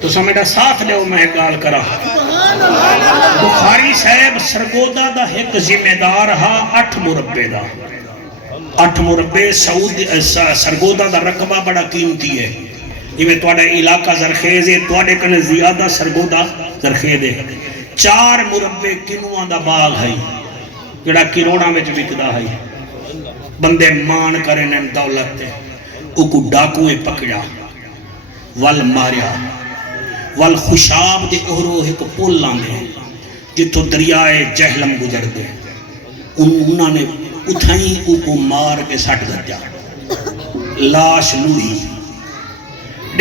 تو سمیٹا ساتھ لے میں گال کرا بخاری صاحب سرگودہ دا ایک ذمہ دار ہا 8 مربع دا 8 مربع سرگودہ دا رقبہ بڑا قیمتی ہے یہ میں توڑا علاقہ زرخیز ہے توڑے کنے زیادہ سرگودہ زرخیز ہے 4 مربع کنوان دا باغ ہے جڑا کروڑا میں جو بکدا ہے بندے مان کرنے دولت تے اکو ڈاکوے پکڑا وال ماریا وال خوشاب دے اہرو ایک پول لاندے جتو دریائے جہلم گزر دے انہوں نے اتھائیں اکو مار کے سٹ دیا لاش لوڑی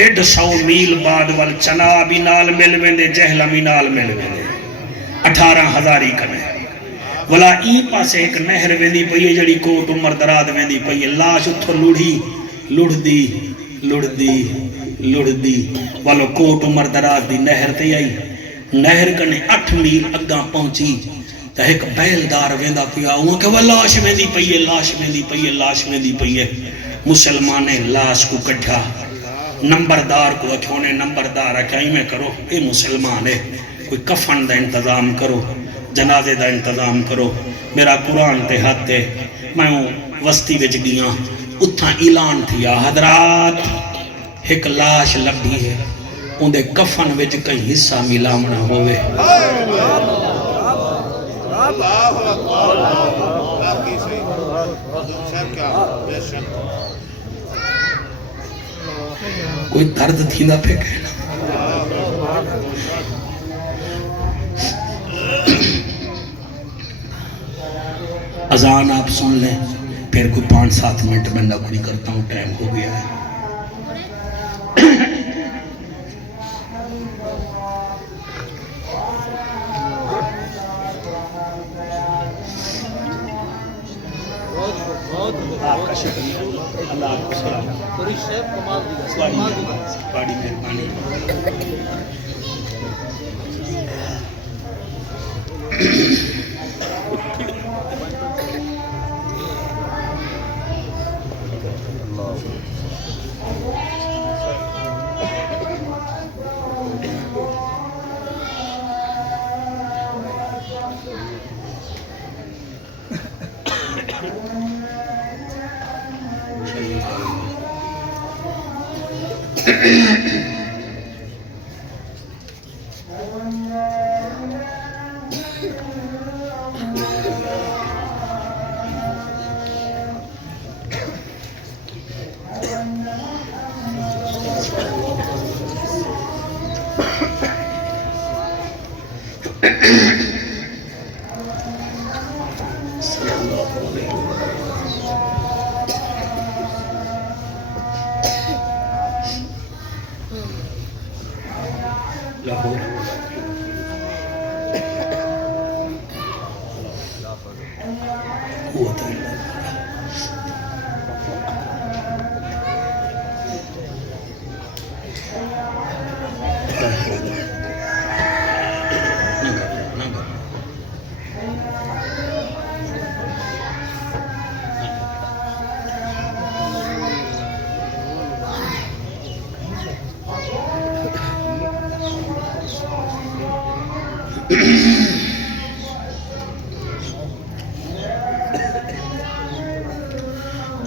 150 میل بعد وال چنابی نال مل ویندے جہلمی نال مل ویندے 18,000 کنے ولا ای پاسے ایک نہر ویندی پئی جڑی کوٹ عمر دراد ویندی پئی لاش اتھو لوڑی لڑدی والو کوٹ عمر دراز دی نہر تے آئی نہر کنے 8 میل اگاں پہنچی تا ایک بیلدار ویندا پیا ہوں کہ وہ لاش ویندی پئی لاش ویندی پئی مسلمانے لاش کو کٹھا نمبردار کو اکھونے نمبردار اکھائی میں کرو اے مسلمان ہے کوئی کفن دا انتظام کرو جنازے دا انتظام کرو میرا قرآن تے ہاتھ تے میں وستی وچ گیاں اتھا اعلان تھیا حضرات ایک لاش لبھی ہے اندے کفن وچ کئی حصہ ملامنا ہوئے کوئی درد تھی نہ پہ کہنا اذان آپ سن لیں پھر کوئی 5-7 منٹ میں نوکری کرتا ہوں ٹائم ہو گیا ہے آپ کا شکریہ اللہ آپ کو سلام بڑی مہربانی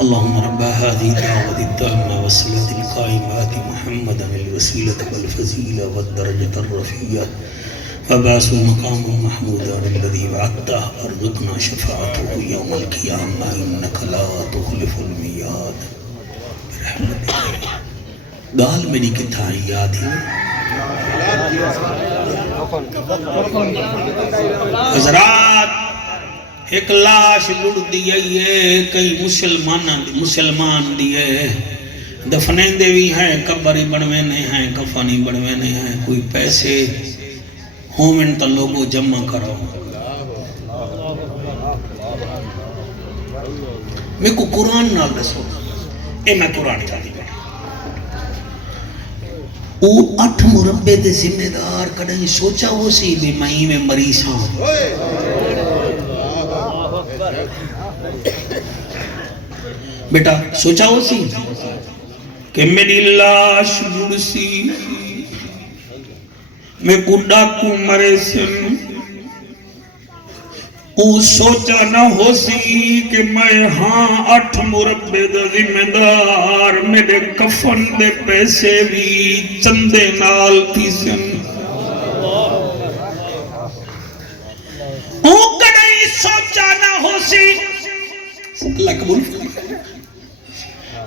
اللهم رب هذه الدعوة التامة والصلاة القائمة محمدا الوسيلة والفضيلة والدرجة الرفيعة وبعث مقام محمودا الذي وعدته ارزقنا شفاعته يوم القيامة إنك لا تخلف الميعاد برحمتك. گال میری کتھا یاد ہے حضرات ایک لاش لڑ دیئے کئی مسلمان دیئے دفنیں دے بھی ہیں قبری بڑھوینے ہیں کفانی بڑھوینے ہیں کوئی پیسے ہومن تا لوگو جمع کرو میں کو قرآن نال دسو اے میں قرآن چاہتی بیٹھا او 8 مربع دے ذمہ دار کڑیں سوچا ہو سی بھی مئی میں مریض ہاں بیٹا سوچا ہو سی کہ میری لاش لڑ سی میں کو ڈاکو مرے سن او سوچا نہ ہو سی کہ میں ہاں 8 مربع دا ذمہ دار میرے کفن دے پیسے بھی چندے نال تھی سن او کڑائی سوچا نہ ہو سی اللہ قبول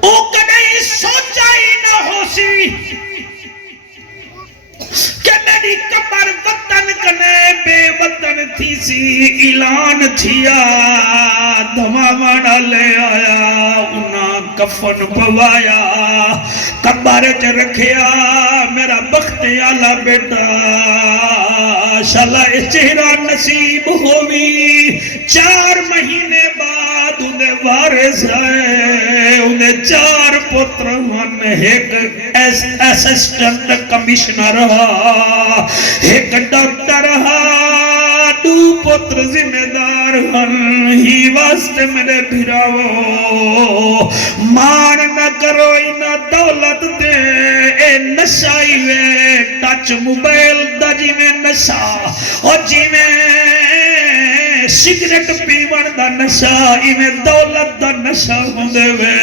او کڑائی سوچا ہی نہ ہو سی کہ میری قبر وطن کنے بے وطن تھی سی اعلان تھیا دھماوڑا لے آیا انہاں کفن پوایا قبر چ رکھیا میرا بخت آلا بیٹا شالا چہرہ نصیب ہوئی 4 مہینے بعد انہیں وارث آئے انہیں 4 پتر من ایک اسسٹنٹ کمشنر رہا ایک ڈاکٹر رہا 2 پتر ذمہ دار ہن ہی واسطے میرے بھراو مان نہ کرو اینا دولت دے اے نشائی وے ٹچ موبائل دا جی میں نشا اور جی میں سگریٹ پیون دا نشا ایویں دولت دا نشا ہوندے وے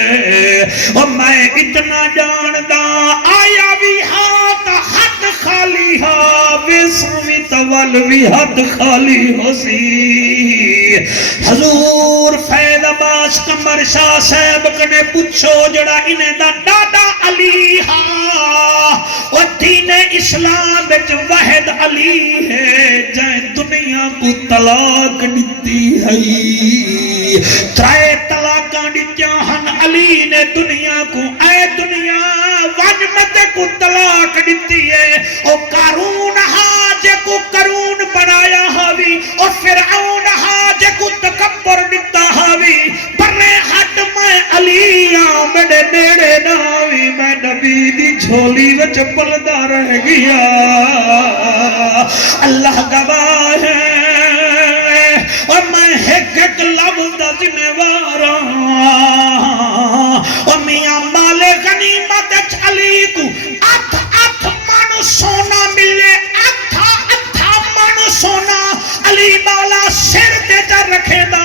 اور میں اتنا جان دا آیا بھی ہاتھ حد خالی ہاں ویسوی تول بھی حد خالی ہو سی حضور فید عباس قمر شاہ صاحب کنے پوچھو جڑا انہیں دا دادا علی ہاں اور دین اسلام بچ واحد علی ہے جائیں دنیا کو طلاق دیتی ہے 3 طلاقاں دیتیاں ہن علی نے دنیا کو اے دنیا واجمت کو طلاق دیتی ہے اور قارون ہاں جے کو قارون بنایا ہوئی اور فرعون ہاں جے کو تکبر دیتا ہوئی پرنے ہٹ میں علی آں میرے نیڑے ناوی میں نبی دی جھولی وچ پلدا رہ گیا اللہ گواہ ہے اور میں ایک لفظ دا ذمہ وار اور میاں مال غنیمت علی کو 8 من سونا ملے 8 من سونا علی مولا سر تے چ رکھے دا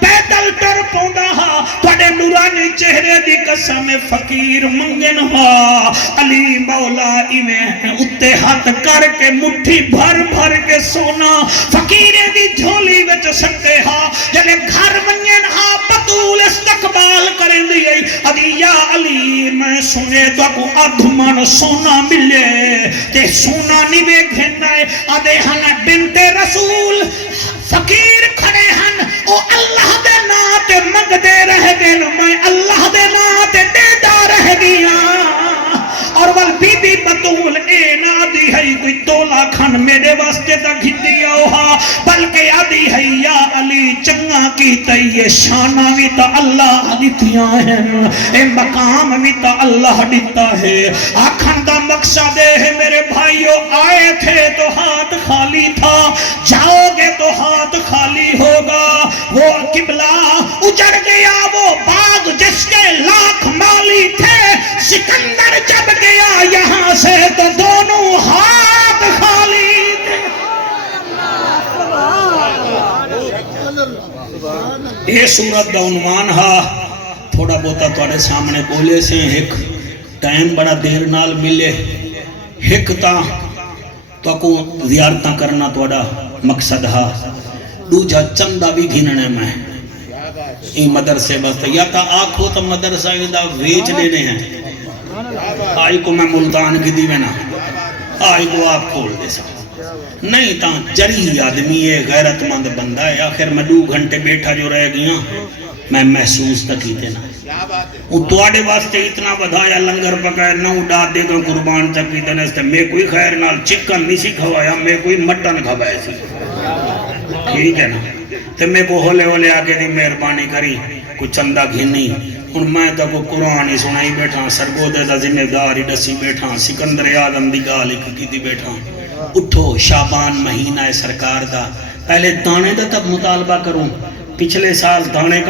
پیدل ٹر پوندا ہا تواڈے نورانی چہرے دی قسم فقیر منگن ہا علی مولا ایویں اتے ہاتھ کر کے مٹھی بھر بھر کے سونا فقیرے دی جھولی وچ سٹے ہا جلے گھر منگن ہا بطول استقبال کریں دی ادی یا علی میں سنے تو کو 8 من سونا ملے تے سونا نہیں ویکھنا ہے ادے ہن بنت رسول فقیر کھڑے ہن او اللہ دے نام تے منگ دے رہ گئے میں اللہ دے نام تے دیدا رہ گیا اور ول بی بی بطول اے نا دی ہے کوئی تولا کھن میرے واسطے تا گھندی آوہا بلکہ آدھی ہے یا علی چنگا کی تیئے شانہ بھی تا اللہ دیتیاں ہیں اے مقام بھی تا اللہ دیتا ہے آکھن دا مقصد ہے میرے بھائیو آئے تھے تو ہاتھ خالی تھا جاؤ گے تو ہاتھ خالی ہوگا وہ قبلہ اجڑ گیا وہ باغ جس کے لاکھ مالی تھے سکندر جب گیا یہاں سے تو دونوں ہاتھ خالی تھے یہ سورت دا عنوان ہا تھوڑا بہتا تھوڑے سامنے بولے سے ایک ٹائم بڑا دیر نال ملے ایک تو کو زیارتاں کرنا تھوڑا مقصد ہا دوجا چندہ بھی گھننے میں این مدرسے بس یا تا آکھو تو مدرسہ دا ویچ لینے ہیں آئی کو میں ملتان کی دیوے نا آئی کو آپ کھول دے سا نہیں تا جری آدمی ہے غیرت مند بندہ ہے آخر میں 2 گھنٹے بیٹھا جو رہ گیا میں محسوس تکی دینا وہ توڑے واسطے اتنا بدھایا لنگر پکائے نہ اڑا دے گا قربان چکی دینے سے میں کوئی خیر نال چکن نہیں سی کھوایا میں کوئی مٹن کھوائے سی ٹھیک ہے نا تو میں کو ہولے ہولے آگے دی مہربانی کری کوئی چندہ گھنی ان میں تو کو قرآن ہی سنائی بیٹھا سرگودے دا ذمہ داری ڈسی بیٹھا سکندر آدم دی گال کی دی بیٹھا اٹھو شعبان مہینہ ہے سرکار دا پہلے دانے دا تب مطالبہ کروں پچھلے سال دانے کا